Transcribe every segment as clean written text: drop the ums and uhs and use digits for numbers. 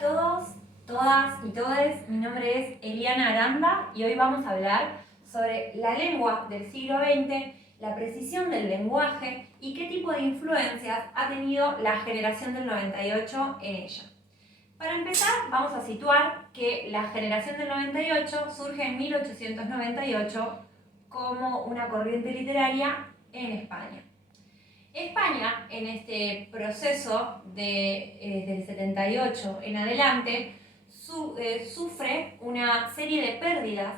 Todos, todas y todes, mi nombre es Eliana Aranda y hoy vamos a hablar sobre la lengua del siglo XX, la precisión del lenguaje y qué tipo de influencias ha tenido la generación del 98 en ella. Para empezar, vamos a situar que la generación del 98 surge en 1898 como una corriente literaria en España. España, en este proceso desde el 78 en adelante, sufre una serie de pérdidas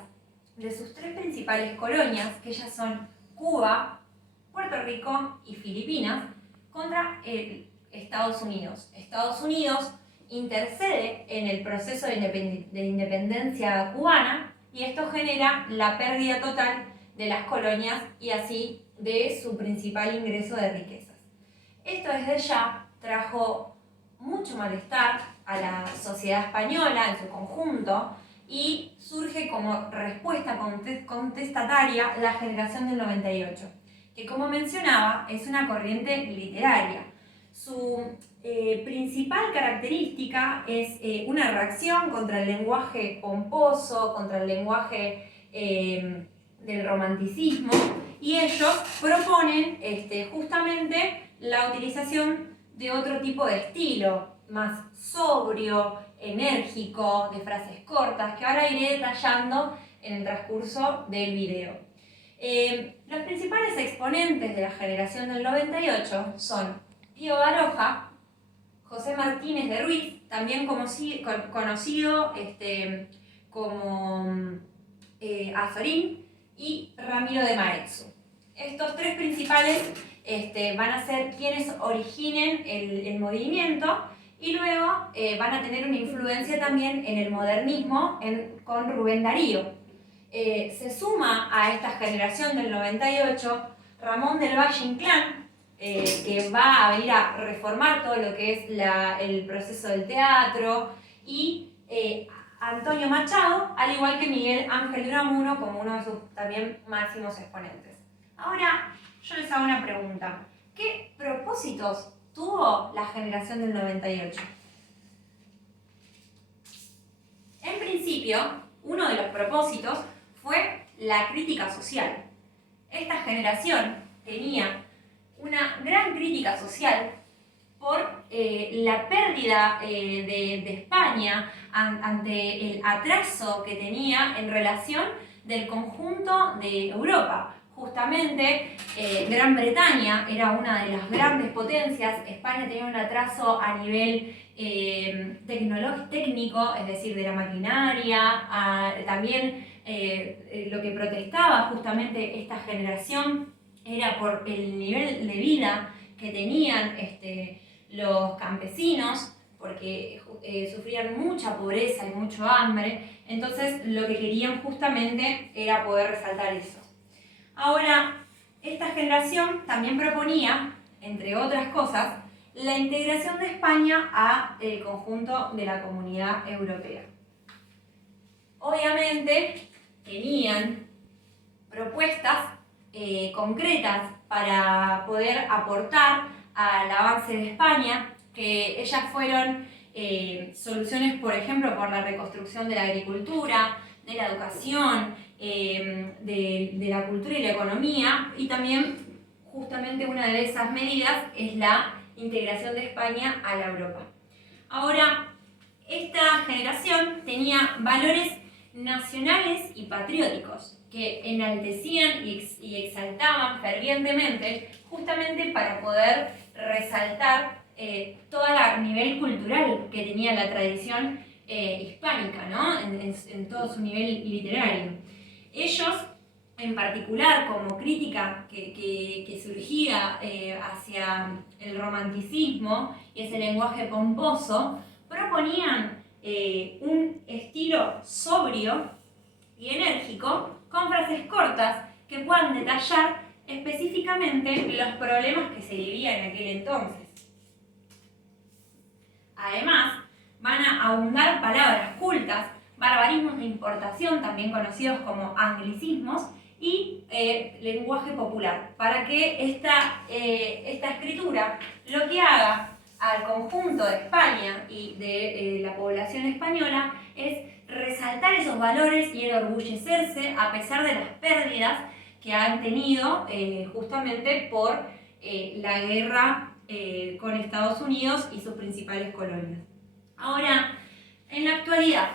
de sus tres principales colonias, que ellas son Cuba, Puerto Rico y Filipinas, contra Estados Unidos. Estados Unidos intercede en el proceso de independencia cubana y esto genera la pérdida total de las colonias y así de su principal ingreso de riquezas. Esto desde ya trajo mucho malestar a la sociedad española en su conjunto y surge como respuesta contestataria la generación del 98, que como mencionaba es una corriente literaria. Su principal característica es una reacción contra el lenguaje pomposo, contra el lenguaje del romanticismo, y ellos proponen justamente la utilización de otro tipo de estilo, más sobrio, enérgico, de frases cortas, que ahora iré detallando en el transcurso del video. Los principales exponentes de la generación del 98 son Pío Baroja, José Martínez de Ruiz, también conocido como Azorín, y Ramiro de Maeztu. Estos tres principales van a ser quienes originen el movimiento y luego van a tener una influencia también en el modernismo con Rubén Darío. Se suma a esta generación del 98 Ramón del Valle Inclán, que va a venir a reformar todo lo que es el proceso del teatro, y Antonio Machado, al igual que Miguel Ángel de Unamuno como uno de sus también máximos exponentes. Ahora yo les hago una pregunta. ¿Qué propósitos tuvo la generación del 98? En principio, uno de los propósitos fue la crítica social. Esta generación tenía una gran crítica social por la pérdida de España ante el atraso que tenía en relación del conjunto de Europa. Justamente Gran Bretaña era una de las grandes potencias, España tenía un atraso a nivel técnico, es decir, de la maquinaria, también lo que protestaba justamente esta generación era por el nivel de vida que tenían los campesinos, porque sufrían mucha pobreza y mucho hambre, entonces lo que querían justamente era poder resaltar eso. Ahora, esta generación también proponía, entre otras cosas, la integración de España al conjunto de la comunidad europea. Obviamente, tenían propuestas concretas para poder aportar al avance de España, que ellas fueron soluciones, por ejemplo, por la reconstrucción de la agricultura, de la educación, de la cultura y la economía, y también justamente una de esas medidas es la integración de España a la Europa. Ahora, esta generación tenía valores nacionales y patrióticos que enaltecían y exaltaban fervientemente justamente para poder resaltar todo el nivel cultural que tenía la tradición hispánica, ¿no? en todo su nivel literario. Ellos, en particular, como crítica que surgía hacia el romanticismo y ese lenguaje pomposo, proponían un estilo sobrio y enérgico con frases cortas que puedan detallar específicamente los problemas que se vivían en aquel entonces. Además, van a abundar palabras cultas, barbarismos de importación, también conocidos como anglicismos, y lenguaje popular, para que esta escritura lo que haga, al conjunto de España y de la población española es resaltar esos valores y enorgullecerse a pesar de las pérdidas que han tenido justamente por la guerra con Estados Unidos y sus principales colonias. Ahora, en la actualidad,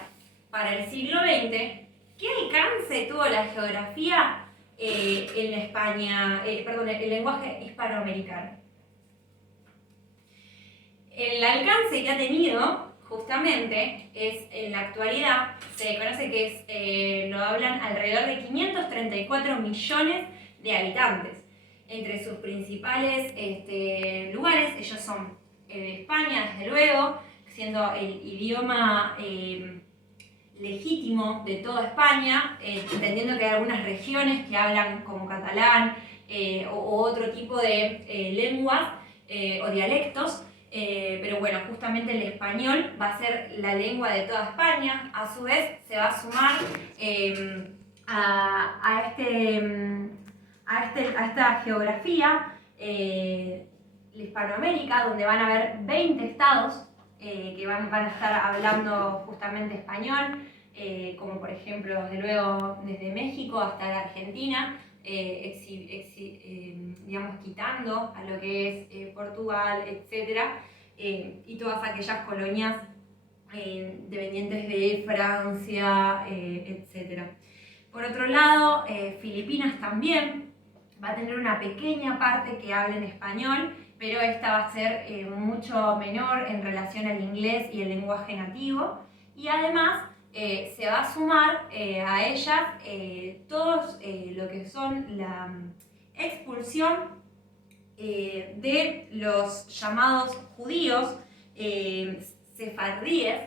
para el siglo XX, ¿qué alcance tuvo la geografía en la España, el lenguaje hispanoamericano? El alcance que ha tenido, justamente, es en la actualidad, se conoce que lo hablan alrededor de 534 millones de habitantes. Entre sus principales lugares, ellos son España, desde luego, siendo el idioma legítimo de toda España, entendiendo que hay algunas regiones que hablan como catalán o otro tipo de lenguas o dialectos, pero bueno, justamente el español va a ser la lengua de toda España. A su vez se va a sumar a esta geografía Hispanoamérica, donde van a haber 20 estados que van a estar hablando justamente español, como por ejemplo, desde luego, desde México hasta la Argentina, digamos, quitando a lo que es Portugal, etc., y todas aquellas colonias dependientes de Francia, etc. Por otro lado, Filipinas también va a tener una pequeña parte que hable en español, pero esta va a ser mucho menor en relación al inglés y el lenguaje nativo, y además se va a sumar a ellas todos lo que son la expulsión de los llamados judíos sefardíes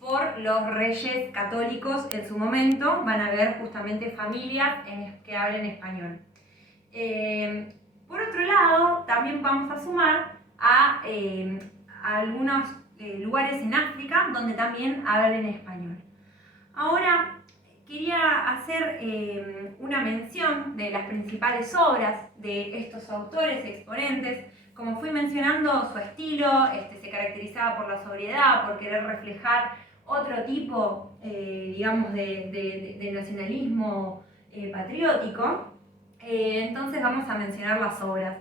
por los reyes católicos en su momento. Van a haber justamente familias que hablen español. Por otro lado, también vamos a sumar a algunos lugares en África donde también hablan español. Ahora, quería hacer una mención de las principales obras de estos autores exponentes. Como fui mencionando, su estilo se caracterizaba por la sobriedad, por querer reflejar otro tipo, digamos, de nacionalismo patriótico. Entonces vamos a mencionar las obras.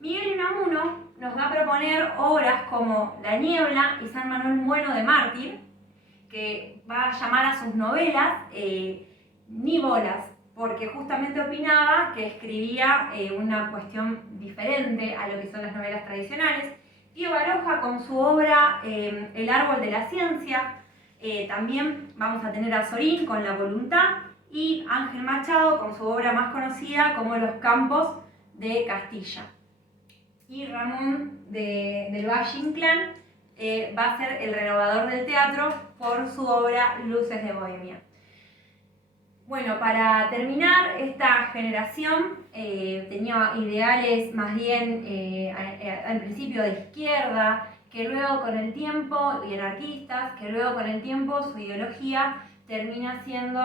Miguel Unamuno nos va a proponer obras como La niebla y San Manuel Bueno de Mártir, que va a llamar a sus novelas Ni bolas, porque justamente opinaba que escribía una cuestión diferente a lo que son las novelas tradicionales. Pío Baroja con su obra El árbol de la ciencia. También vamos a tener a Sorín con La voluntad, y Ángel Machado con su obra más conocida como Los campos de Castilla. Y Ramón del Valle Inclán va a ser el renovador del teatro por su obra Luces de Bohemia. Bueno, para terminar, esta generación tenía ideales más bien al principio de izquierda, que luego con el tiempo, y anarquistas, que luego con el tiempo su ideología termina siendo,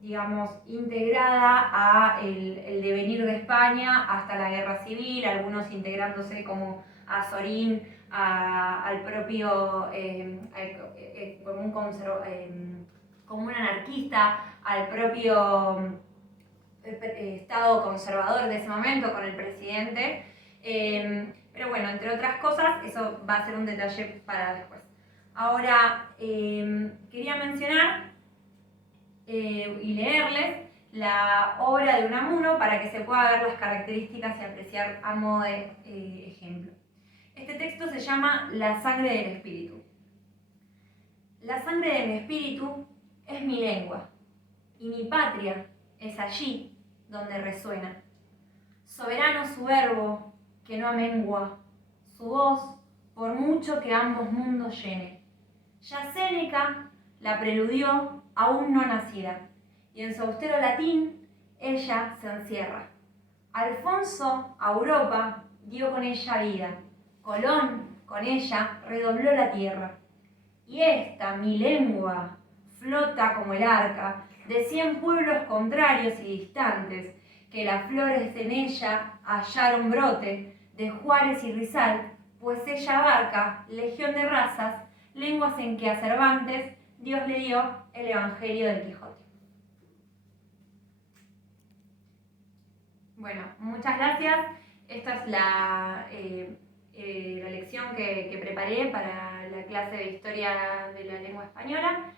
digamos, integrada a el devenir de España hasta la Guerra Civil, algunos integrándose como a Sorín, al propio, como un anarquista, al propio Estado conservador de ese momento con el presidente. Pero bueno, entre otras cosas, eso va a ser un detalle para después. Ahora, quería mencionar y leerles la obra de Unamuno para que se pueda ver las características y apreciar a modo de ejemplo. Este texto se llama La sangre del espíritu. La sangre de mi espíritu es mi lengua, y mi patria es allí donde resuena. Soberano su verbo que no amengua, su voz por mucho que ambos mundos llene. Ya Séneca la preludió aún no nacida, y en su austero latín ella se encierra. Alfonso a Europa dio con ella vida, Colón con ella redobló la tierra. Y esta, mi lengua, flota como el arca de 100 pueblos contrarios y distantes, que las flores en ella hallaron brote de Juárez y Rizal, pues ella abarca legión de razas, lenguas en que a Cervantes Dios le dio el Evangelio del Quijote. Bueno, muchas gracias. Esta es la lección que preparé para la clase de Historia de la Lengua Española.